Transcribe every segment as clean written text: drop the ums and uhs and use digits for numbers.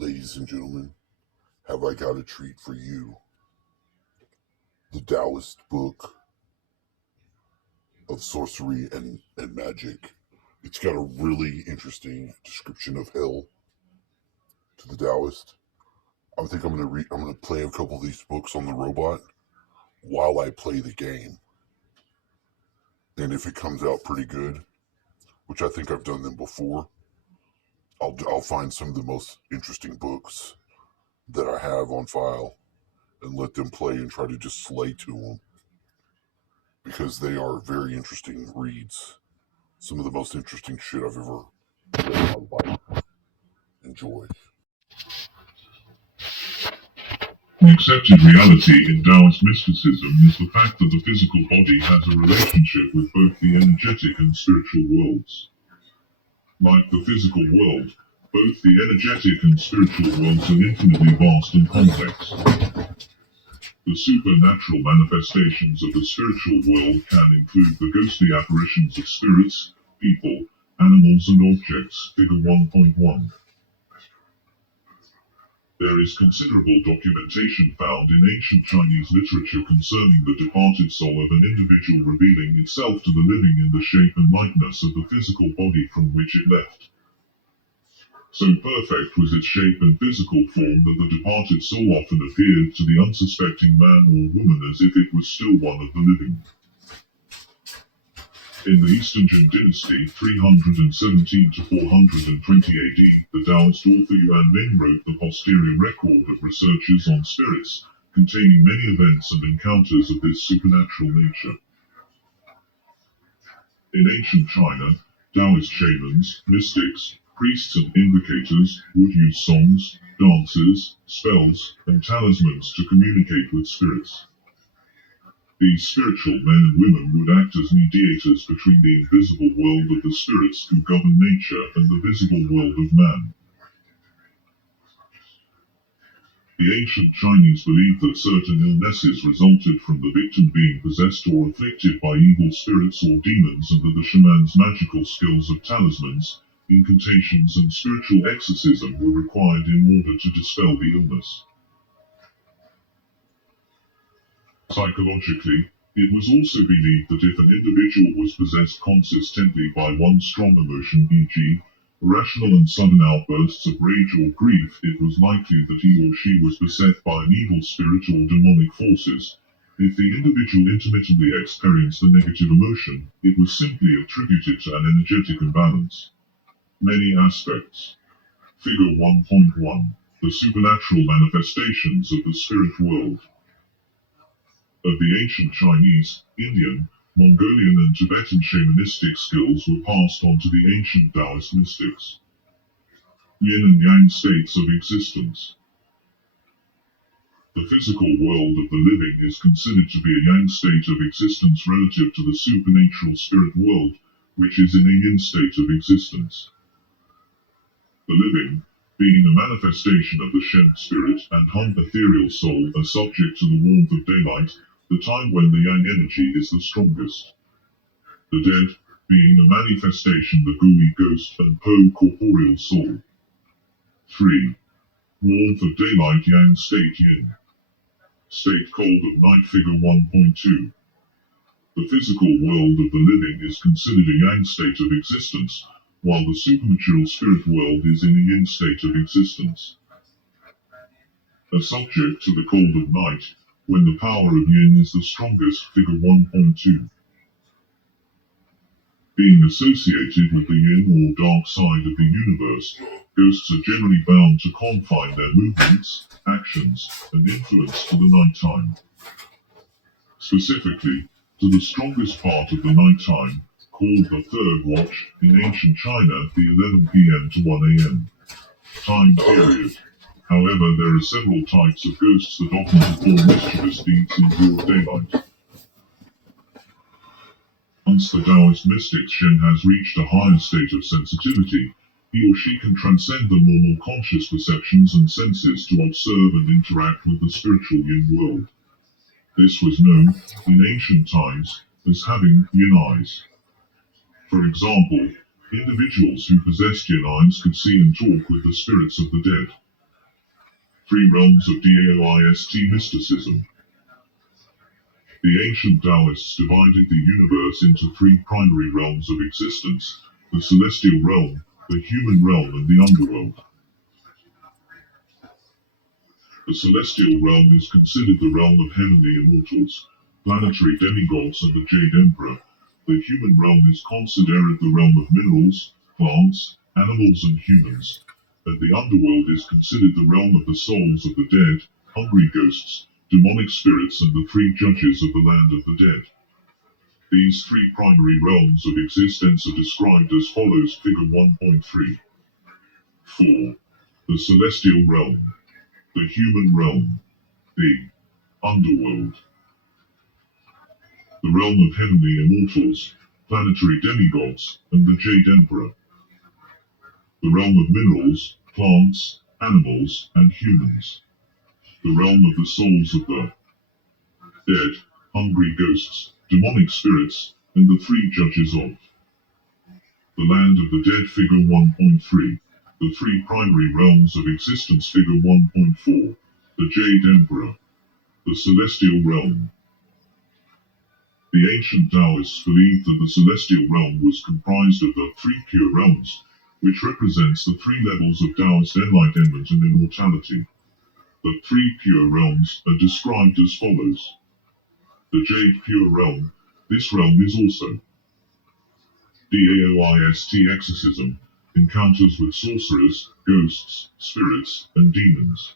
Ladies and gentlemen, have I got a treat for you. The Daoist book of sorcery and magic. It's got a really interesting description of hell to the Daoist. I think I'm gonna play a couple of these books on the robot while I play the game. And if it comes out pretty good, which I think I've done them before, I'll find some of the most interesting books that I have on file and let them play and try to just slay to them, because they are very interesting reads. Some of the most interesting shit I've ever read in my life. Enjoy. The accepted reality in Daoist mysticism is the fact that the physical body has a relationship with both the energetic and spiritual worlds. Like the physical world, both the energetic and spiritual worlds are infinitely vast and complex. The supernatural manifestations of the spiritual world can include the ghostly apparitions of spirits, people, animals and objects, figure 1.1. There is considerable documentation found in ancient Chinese literature concerning the departed soul of an individual revealing itself to the living in the shape and likeness of the physical body from which it left. So perfect was its shape and physical form that the departed soul often appeared to the unsuspecting man or woman as if it was still one of the living. In the Eastern Jin dynasty, 317 to 420 AD, the Daoist author Yuan Ming wrote the posterior record of researches on spirits, containing many events and encounters of this supernatural nature. In ancient China, Daoist shamans, mystics, priests and invocators would use songs, dances, spells, and talismans to communicate with spirits. These spiritual men and women would act as mediators between the invisible world of the spirits who govern nature and the visible world of man. The ancient Chinese believed that certain illnesses resulted from the victim being possessed or afflicted by evil spirits or demons, and that the shaman's magical skills of talismans, incantations and spiritual exorcism were required in order to dispel the illness. Psychologically, it was also believed that if an individual was possessed consistently by one strong emotion, e.g., irrational and sudden outbursts of rage or grief, it was likely that he or she was beset by an evil spirit or demonic forces. If the individual intermittently experienced a negative emotion, it was simply attributed to an energetic imbalance. Many aspects. Figure 1.1. The supernatural manifestations of the spirit world. Of the ancient Chinese, Indian, Mongolian and Tibetan shamanistic skills were passed on to the ancient Daoist mystics. Yin and Yang states of existence. The physical world of the living is considered to be a Yang state of existence relative to the supernatural spirit world, which is in a Yin state of existence. The living, being a manifestation of the Shen spirit and Hun ethereal soul, are subject to the warmth of daylight, the time when the Yang energy is the strongest. The dead, being a manifestation the Gui ghost and Po corporeal soul. 3. Warmth of daylight Yang state Yin. State cold of night figure 1.2. The physical world of the living is considered a Yang state of existence, while the supermaterial spirit world is in a Yin state of existence. A subject to the cold of night, when the power of Yin is the strongest, figure 1.2. Being associated with the Yin or dark side of the universe, ghosts are generally bound to confine their movements, actions, and influence to the nighttime. Specifically, to the strongest part of the nighttime, called the third watch, in ancient China, the 11 p.m. to 1 a.m. time period. However, there are several types of ghosts that often perform mischievous deeds in broad daylight. Once the Daoist mystic Shen has reached a higher state of sensitivity, he or she can transcend the normal conscious perceptions and senses to observe and interact with the spiritual Yin world. This was known, in ancient times, as having Yin eyes. For example, individuals who possessed Yin eyes could see and talk with the spirits of the dead. Three realms of Daoist mysticism. The ancient Daoists divided the universe into three primary realms of existence: the celestial realm, the human realm, and the underworld. The celestial realm is considered the realm of heavenly immortals, planetary demigods, and the Jade Emperor. The human realm is considered the realm of minerals, plants, animals, and humans. And the underworld is considered the realm of the souls of the dead, hungry ghosts, demonic spirits, and the three judges of the land of the dead. These three primary realms of existence are described as follows: Figure 1.3. 4. The celestial realm, the human realm, the underworld. The realm of heavenly immortals, planetary demigods, and the Jade Emperor. The realm of minerals, plants, animals, and humans. The realm of the souls of the dead, hungry ghosts, demonic spirits, and the three judges of the land of the dead. Figure 1.3. The three primary realms of existence. Figure 1.4. The Jade Emperor. The celestial realm. The ancient Daoists believed that the celestial realm was comprised of the three pure realms, which represents the three levels of Daoist enlightenment and immortality. The three pure realms are described as follows. The Jade Pure Realm. This realm is also Daoist exorcism, encounters with sorcerers, ghosts, spirits, and demons.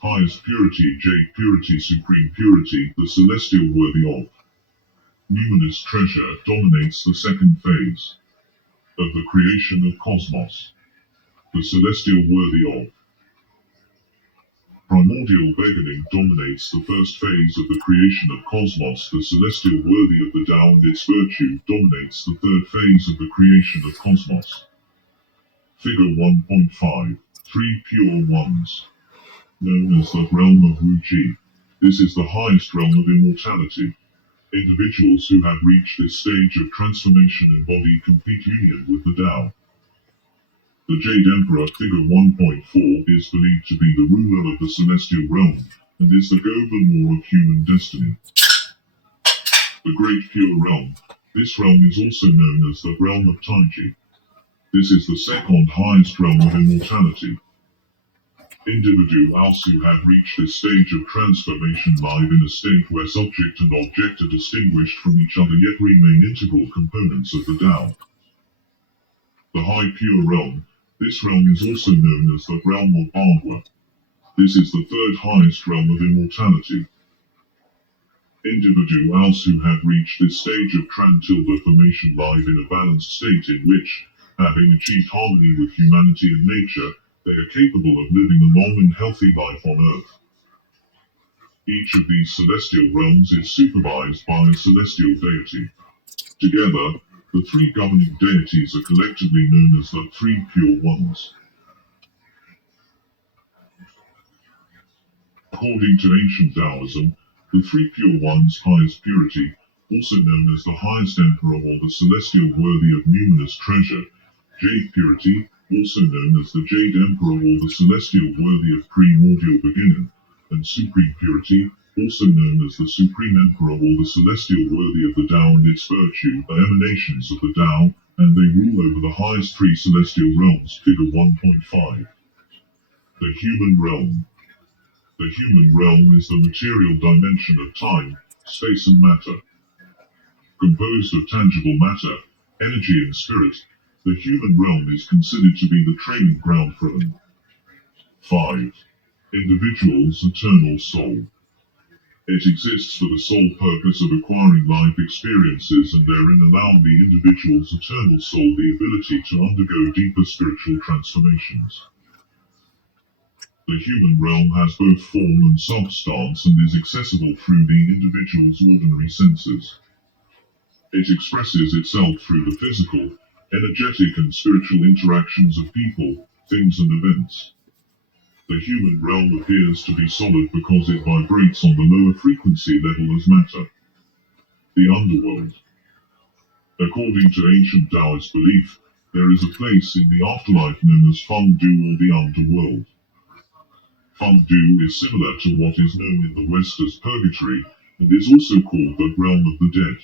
Highest purity, Jade purity, supreme purity, the celestial worthy of numinous treasure, dominates the second phase of the creation of cosmos. The celestial worthy of primordial beginning dominates the first phase of the creation of cosmos. The celestial worthy of the Tao and its virtue dominates the third phase of the creation of cosmos. Figure 1.5. Three pure ones. Known as the realm of Wu-Ji. This is the highest realm of immortality. Individuals who have reached this stage of transformation embody complete union with the Tao. The Jade Emperor. Figure 1.4 is believed to be the ruler of the celestial realm, and is the Governor of human destiny. The Great Pure Realm. This realm is also known as the realm of Taiji. This is the second highest realm of immortality. Individuals who have reached this stage of transformation live in a state where subject and object are distinguished from each other yet remain integral components of the Tao. The High Pure Realm. This realm is also known as the realm of Bagua. This is the third highest realm of immortality. Individuals who have reached this stage of transformation live in a balanced state in which, having achieved harmony with humanity and nature, they are capable of living a long and healthy life on Earth. Each of these celestial realms is supervised by a celestial deity. Together, the three governing deities are collectively known as the Three Pure Ones. According to ancient Taoism, the Three Pure Ones' highest purity, also known as the highest emperor or the celestial worthy of numinous treasure, Jade purity, also known as the Jade Emperor or the celestial worthy of primordial beginning, and supreme purity, also known as the Supreme Emperor or the celestial worthy of the Tao and its virtue, are emanations of the Tao, and they rule over the highest three celestial realms. Figure 1.5. The Human Realm. The human realm is the material dimension of time, space, and matter. Composed of tangible matter, energy, and spirit, the human realm is considered to be the training ground for an 5. Individual's eternal soul. It exists for the sole purpose of acquiring life experiences and therein allowing the individual's eternal soul the ability to undergo deeper spiritual transformations. The human realm has both form and substance and is accessible through the individual's ordinary senses. It expresses itself through the physical, energetic, and spiritual interactions of people, things, and events. The human realm appears to be solid because it vibrates on the lower frequency level as matter. The Underworld. According to ancient Daoist belief, there is a place in the afterlife known as Feng Du or the Underworld. Fengdu is similar to what is known in the West as purgatory, and is also called the realm of the dead.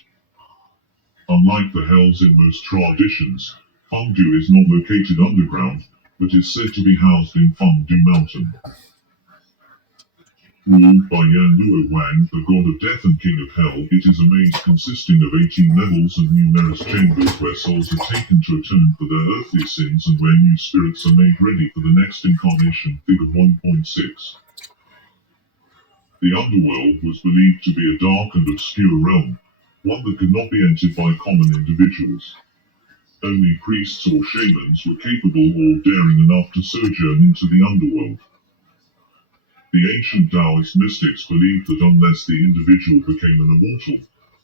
Unlike the hells in most traditions, Fengdu is not located underground, but is said to be housed in Fengdu Mountain. Ruled by Yan Luo Wang, the god of death and king of hell, it is a maze consisting of 18 levels and numerous chambers where souls are taken to atone for their earthly sins and where new spirits are made ready for the next incarnation. Figure 1.6. The Underworld was believed to be a dark and obscure realm, one that could not be entered by common individuals. Only priests or shamans were capable or daring enough to sojourn into the Underworld. The ancient Daoist mystics believed that unless the individual became an immortal,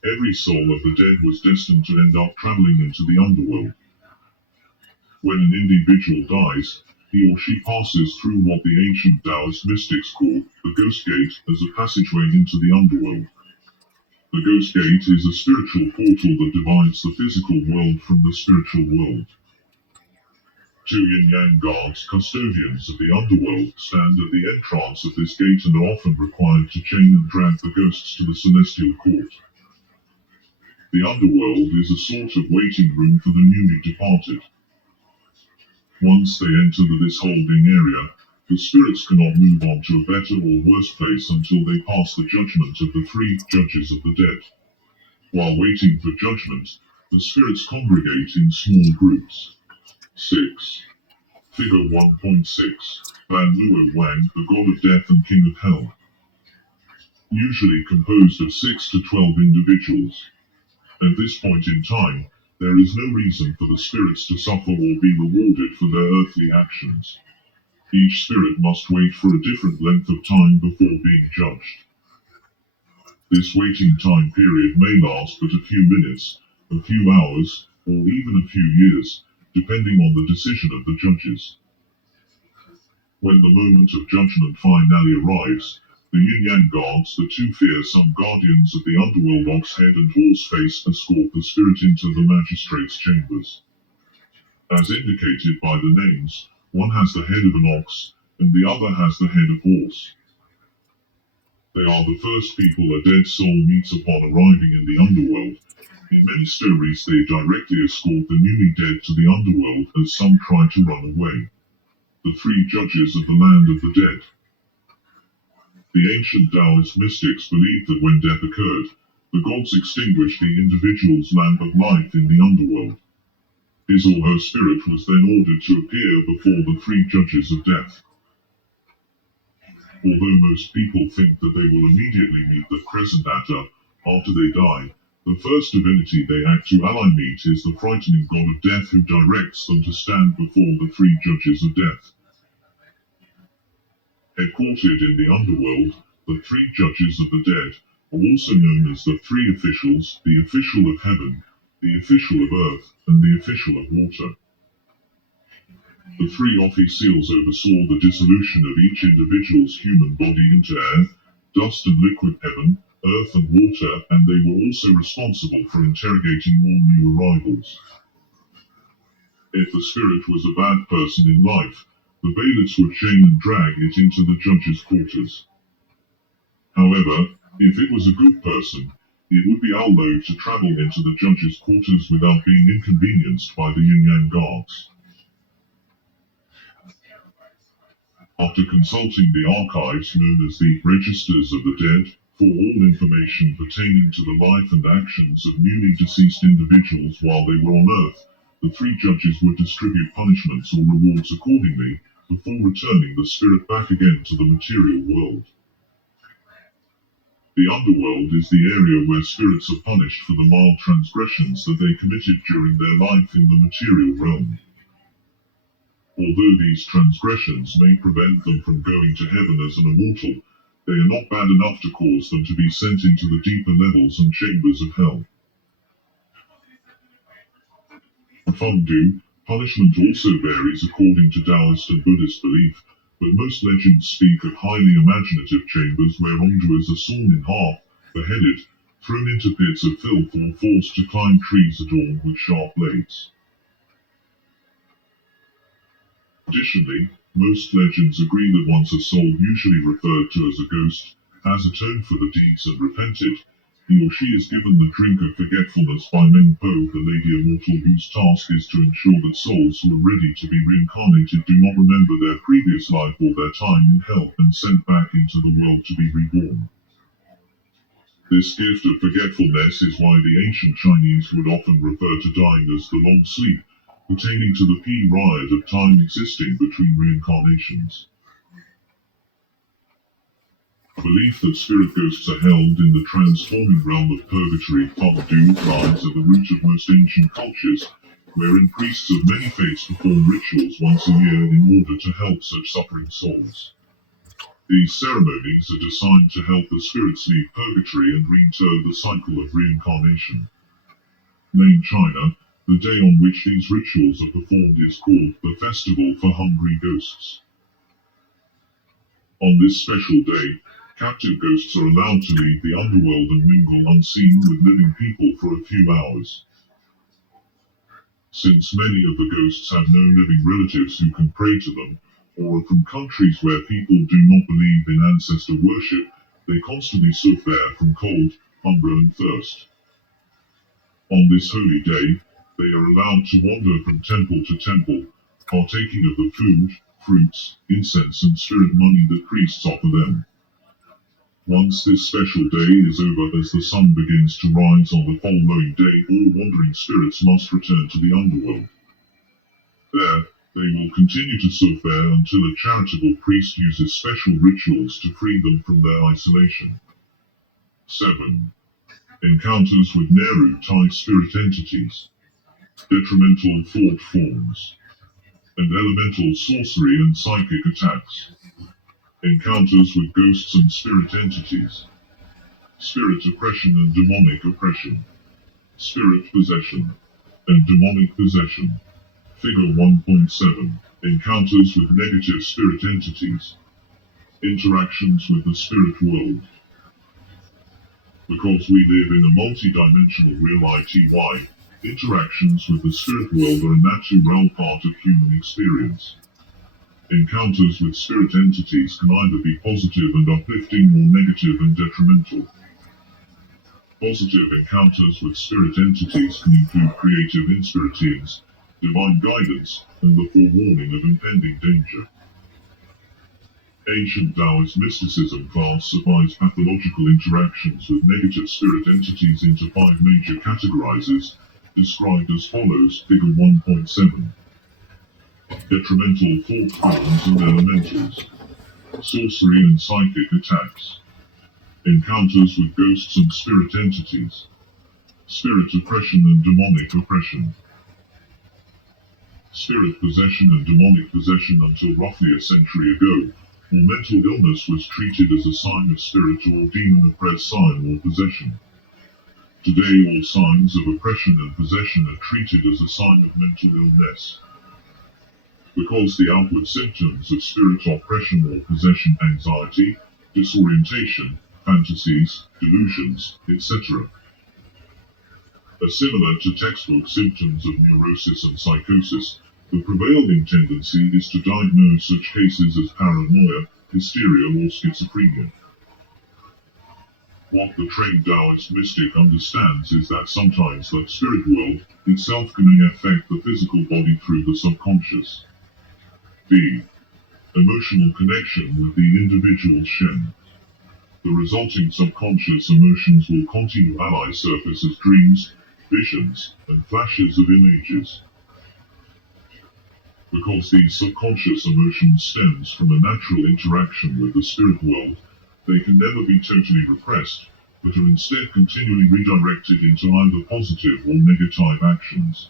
every soul of the dead was destined to end up traveling into the Underworld. When an individual dies, he or she passes through what the ancient Daoist mystics called the Ghost Gate as a passageway into the Underworld. The Ghost Gate is a spiritual portal that divides the physical world from the spiritual world. Two yin-yang guards, custodians of the underworld, stand at the entrance of this gate and are often required to chain and drag the ghosts to the celestial court. The underworld is a sort of waiting room for the newly departed. Once they enter this holding area, the spirits cannot move on to a better or worse place until they pass the judgment of the three judges of the dead. While waiting for judgment, the spirits congregate in small groups. 6. Figure 1.6. Yan Luo Wang, the god of death and king of hell. Usually composed of 6 to 12 individuals. At this point in time, there is no reason for the spirits to suffer or be rewarded for their earthly actions. Each spirit must wait for a different length of time before being judged. This waiting time period may last but a few minutes, a few hours, or even a few years, depending on the decision of the judges. When the moment of judgment finally arrives, the yin-yang guards, the two fearsome guardians of the underworld ox head and horse face, escort the spirit into the magistrate's chambers. As indicated by the names, one has the head of an ox, and the other has the head of horse. They are the first people a dead soul meets upon arriving in the underworld. In many stories they directly escort the newly dead to the underworld as some try to run away. The three judges of the land of the dead. The ancient Daoist mystics believed that when death occurred, the gods extinguished the individual's lamp of life in the underworld. His or her spirit was then ordered to appear before the three judges of death. Although most people think that they will immediately meet the crescent Atta after they die, the first divinity they actually meet is the frightening god of death who directs them to stand before the three judges of death. Headquartered in the underworld, the three judges of the dead are also known as the three officials, the official of heaven, the official of earth, and the official of water. The three officials oversaw the dissolution of each individual's human body into air, dust and liquid heaven, earth and water, and they were also responsible for interrogating all new arrivals. If the spirit was a bad person in life, the bailiffs would chain and drag it into the judge's quarters. However, if it was a good person, it would be allowed to travel into the judge's quarters without being inconvenienced by the yin-yang guards. After consulting the archives known as the Registers of the Dead, for all information pertaining to the life and actions of newly deceased individuals while they were on Earth, the three judges would distribute punishments or rewards accordingly, before returning the spirit back again to the material world. The underworld is the area where spirits are punished for the mild transgressions that they committed during their life in the material realm. Although these transgressions may prevent them from going to heaven as an immortal, they are not bad enough to cause them to be sent into the deeper levels and chambers of hell. For Fengdu, punishment also varies according to Daoist and Buddhist belief, but most legends speak of highly imaginative chambers where wrongdoers are sawn in half, beheaded, thrown into pits of filth, or forced to climb trees adorned with sharp blades. Additionally, Most legends agree that once a soul, usually referred to as a ghost, has atoned for the deeds and repented, he or she is given the drink of forgetfulness by Meng Po, the Lady Immortal, whose task is to ensure that souls who are ready to be reincarnated do not remember their previous life or their time in hell and sent back into the world to be reborn. This gift of forgetfulness is why the ancient Chinese would often refer to dying as the long sleep, pertaining to the period of time existing between reincarnations. The belief that spirit ghosts are held in the transforming realm of purgatory, Pardon, lies at the root of most ancient cultures, wherein priests of many faiths perform rituals once a year in order to help such suffering souls. These ceremonies are designed to help the spirits leave purgatory and re-enter the cycle of reincarnation. In China, the day on which these rituals are performed is called the Festival for Hungry Ghosts. On this special day, captive ghosts are allowed to leave the underworld and mingle unseen with living people for a few hours. Since many of the ghosts have no living relatives who can pray to them, or are from countries where people do not believe in ancestor worship, they constantly suffer from cold, hunger and thirst. On this holy day, they are allowed to wander from temple to temple, partaking of the food, fruits, incense and spirit money that priests offer them. Once this special day is over, as the sun begins to rise on the following day, all wandering spirits must return to the underworld. There, they will continue to serve there until a charitable priest uses special rituals to free them from their isolation. 7. Encounters with Neru-Tai spirit entities, detrimental thought forms, and elemental sorcery and psychic attacks. Encounters with ghosts and spirit entities, spirit oppression and demonic oppression, spirit possession, and demonic possession. Figure 1.7. Encounters with negative spirit entities. Interactions with the spirit world. Because we live in a multi-dimensional reality, interactions with the spirit world are a natural part of human experience. Encounters with spirit entities can either be positive and uplifting or negative and detrimental. Positive encounters with spirit entities can include creative inspirations, divine guidance, and the forewarning of impending danger. Ancient Daoist mysticism classifies pathological interactions with negative spirit entities into 5 major categories, described as follows. Figure 1.7. Detrimental thought forms and elementals. Sorcery and psychic attacks. Encounters with ghosts and spirit entities. Spirit oppression and demonic oppression. Spirit possession and demonic possession. Until roughly a century ago, all mental illness was treated as a sign of spirit or demon-oppressed sign or possession. Today all signs of oppression and possession are treated as a sign of mental illness. Because the outward symptoms of spirit oppression or possession, anxiety, disorientation, fantasies, delusions, etc., are similar to textbook symptoms of neurosis and psychosis, the prevailing tendency is to diagnose such cases as paranoia, hysteria or schizophrenia. What the trained Daoist mystic understands is that sometimes the spirit world itself can affect the physical body through the subconscious. B. Emotional connection with the individual Shen. The resulting subconscious emotions will continually surface as dreams, visions, and flashes of images. Because these subconscious emotions stems from a natural interaction with the spirit world, they can never be totally repressed, but are instead continually redirected into either positive or negative actions.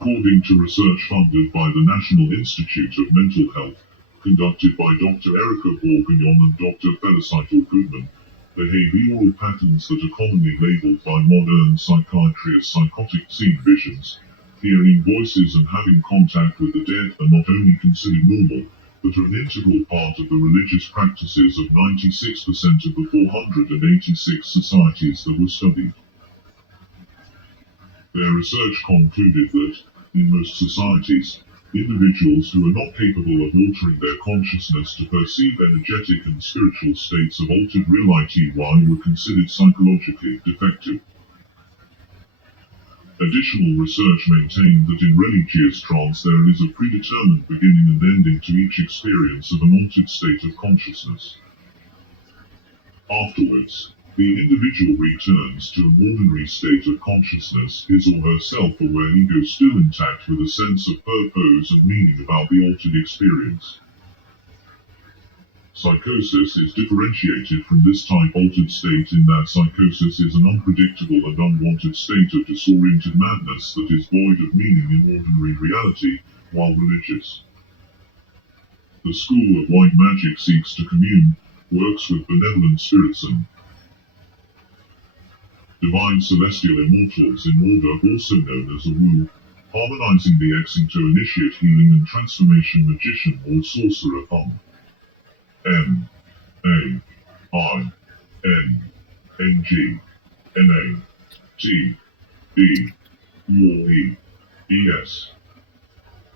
According to research funded by the National Institute of Mental Health, conducted by Dr. Erica Bourguignon and Dr. Felicite Goodman, behavioral patterns that are commonly labeled by modern psychiatry as psychotic scene visions, hearing voices and having contact with the dead are not only considered normal, but are an integral part of the religious practices of 96% of the 486 societies that were studied. Their research concluded that In most societies, individuals who are not capable of altering their consciousness to perceive energetic and spiritual states of altered reality were considered psychologically defective. Additional research maintained that in religious trance there is a predetermined beginning and ending to each experience of an altered state of consciousness. Afterwards, the individual returns to an ordinary state of consciousness, his or her self-aware ego still intact with a sense of purpose and meaning about the altered experience. Psychosis is differentiated from this type altered state in that psychosis is an unpredictable and unwanted state of disoriented madness that is void of meaning in ordinary reality, while religious. The school of white magic seeks to commune, works with benevolent spirits and divine celestial immortals in order, also known as a woo, harmonizing the Xing to initiate healing and transformation magician or sorcerer MAINNGNATBUOEES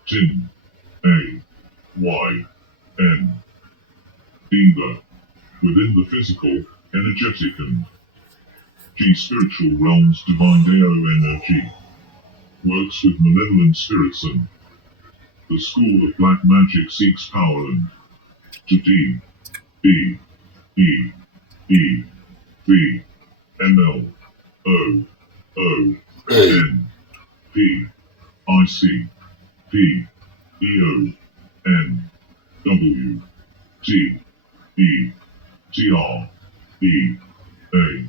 Tin AYN Diva within the physical, energetic and spiritual realms divine Daoist works with malevolent spirits and the school of black magic seeks power and to D B E E V M L O O N P I C P E O N W T E T R E A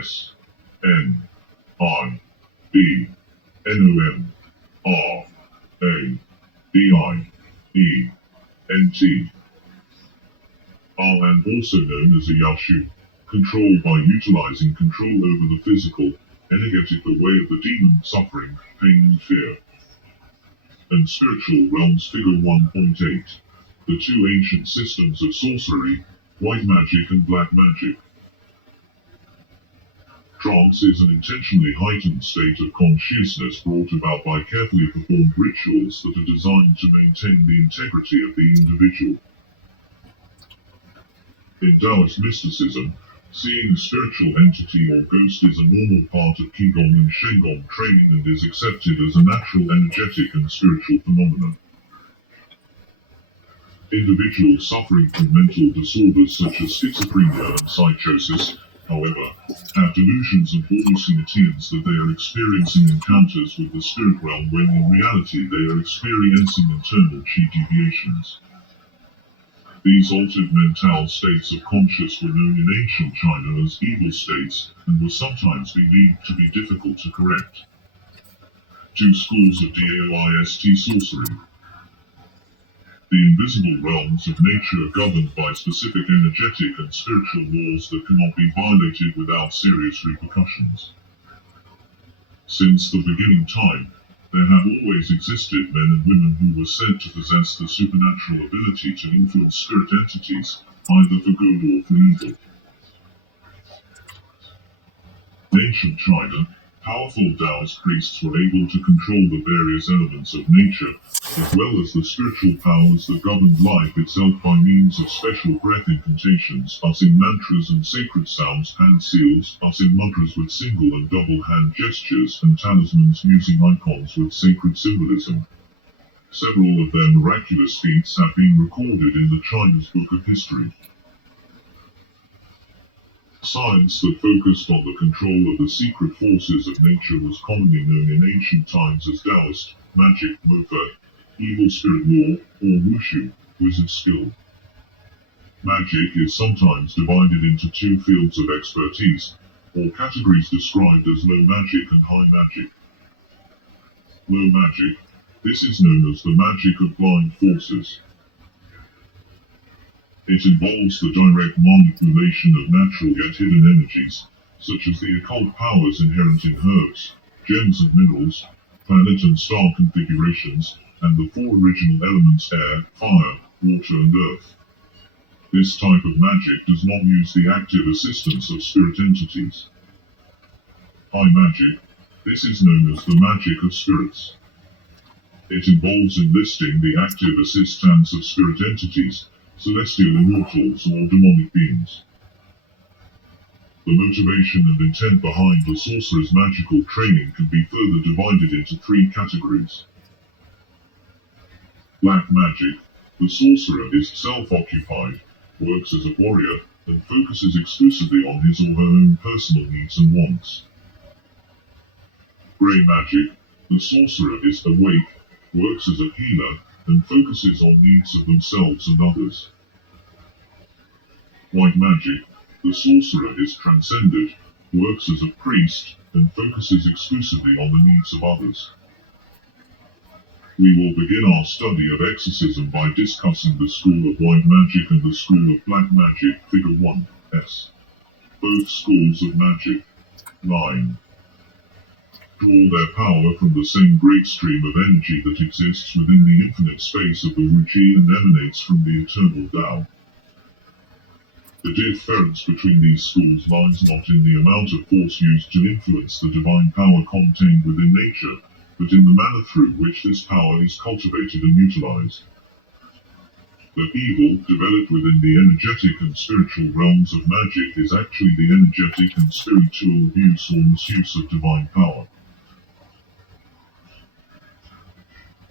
S N I B N O M R A B I E N T are and also known as a Yashu, controlled by utilizing control over the physical, energetic the way of the demon, suffering, pain and fear. And spiritual realms figure 1.8. The two ancient systems of sorcery, white magic and black magic. Trance is an intentionally heightened state of consciousness brought about by carefully performed rituals that are designed to maintain the integrity of the individual. In Daoist mysticism, seeing a spiritual entity or ghost is a normal part of Qigong and Shenggong training and is accepted as a natural energetic and spiritual phenomenon. Individuals suffering from mental disorders such as schizophrenia and psychosis, however, have delusions and hallucinations that they are experiencing encounters with the spirit realm when in reality they are experiencing internal chi deviations. These altered mental states of conscious were known in ancient China as evil states, and were sometimes believed to be difficult to correct. Two schools of Daoist sorcery. The invisible realms of nature are governed by specific energetic and spiritual laws that cannot be violated without serious repercussions. Since the beginning time, there have always existed men and women who were said to possess the supernatural ability to influence spirit entities, either for good or for evil. In ancient China, powerful Taoist priests were able to control the various elements of nature, as well as the spiritual powers that governed life itself by means of special breath incantations, uttering mantras and sacred sounds, hand seals, uttering mantras with single and double hand gestures, and talismans using icons with sacred symbolism. Several of their miraculous feats have been recorded in the China's Book of History. Science that focused on the control of the secret forces of nature was commonly known in ancient times as Daoist, magic, mofa, evil spirit law, or wushu, wizard skill. Magic is sometimes divided into two fields of expertise, or categories described as low magic and high magic. Low magic, this is known as the magic of blind forces. It involves the direct manipulation of natural yet hidden energies, such as the occult powers inherent in herbs, gems and minerals, planet and star configurations, and the four original elements air, fire, water and earth. This type of magic does not use the active assistance of spirit entities. High magic, this is known as the magic of spirits. It involves enlisting the active assistance of spirit entities, celestial immortals or demonic beings. The motivation and intent behind the sorcerer's magical training can be further divided into three categories. Black magic. The sorcerer is self-occupied, works as a warrior, and focuses exclusively on his or her own personal needs and wants. Grey magic. The sorcerer is awake, works as a healer, and focuses on needs of themselves and others. White magic. The sorcerer is transcended, works as a priest, and focuses exclusively on the needs of others. We will begin our study of exorcism by discussing the school of white magic and the school of black magic, figure 1s. Both schools of magic. 9. Draw their power from the same great stream of energy that exists within the infinite space of the Wuji and emanates from the eternal Tao. The difference between these schools lies not in the amount of force used to influence the divine power contained within nature, but in the manner through which this power is cultivated and utilized. The evil developed within the energetic and spiritual realms of magic is actually the energetic and spiritual abuse or misuse of divine power.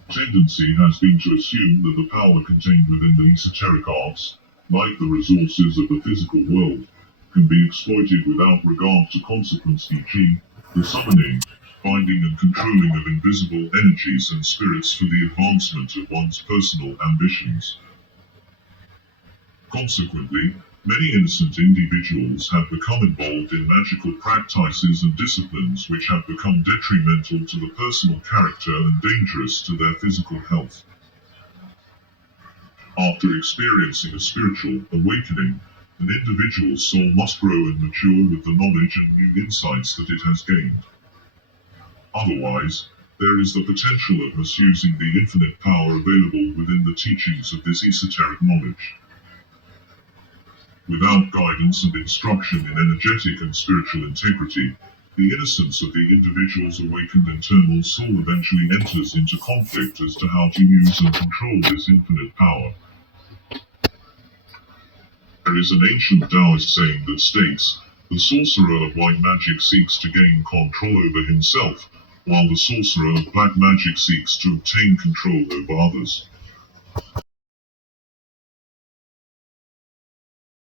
Tendency has been to assume that the power contained within the esoteric arts, like the resources of the physical world, can be exploited without regard to consequence, e.g., the summoning, finding and controlling of invisible energies and spirits for the advancement of one's personal ambitions. Consequently, many innocent individuals have become involved in magical practices and disciplines which have become detrimental to the personal character and dangerous to their physical health. After experiencing a spiritual awakening, an individual's soul must grow and mature with the knowledge and new insights that it has gained. Otherwise, there is the potential of misusing the infinite power available within the teachings of this esoteric knowledge. Without guidance and instruction in energetic and spiritual integrity, the innocence of the individual's awakened internal soul eventually enters into conflict as to how to use and control this infinite power. There is an ancient Daoist saying that states, "The sorcerer of white magic seeks to gain control over himself, while the sorcerer of black magic seeks to obtain control over others."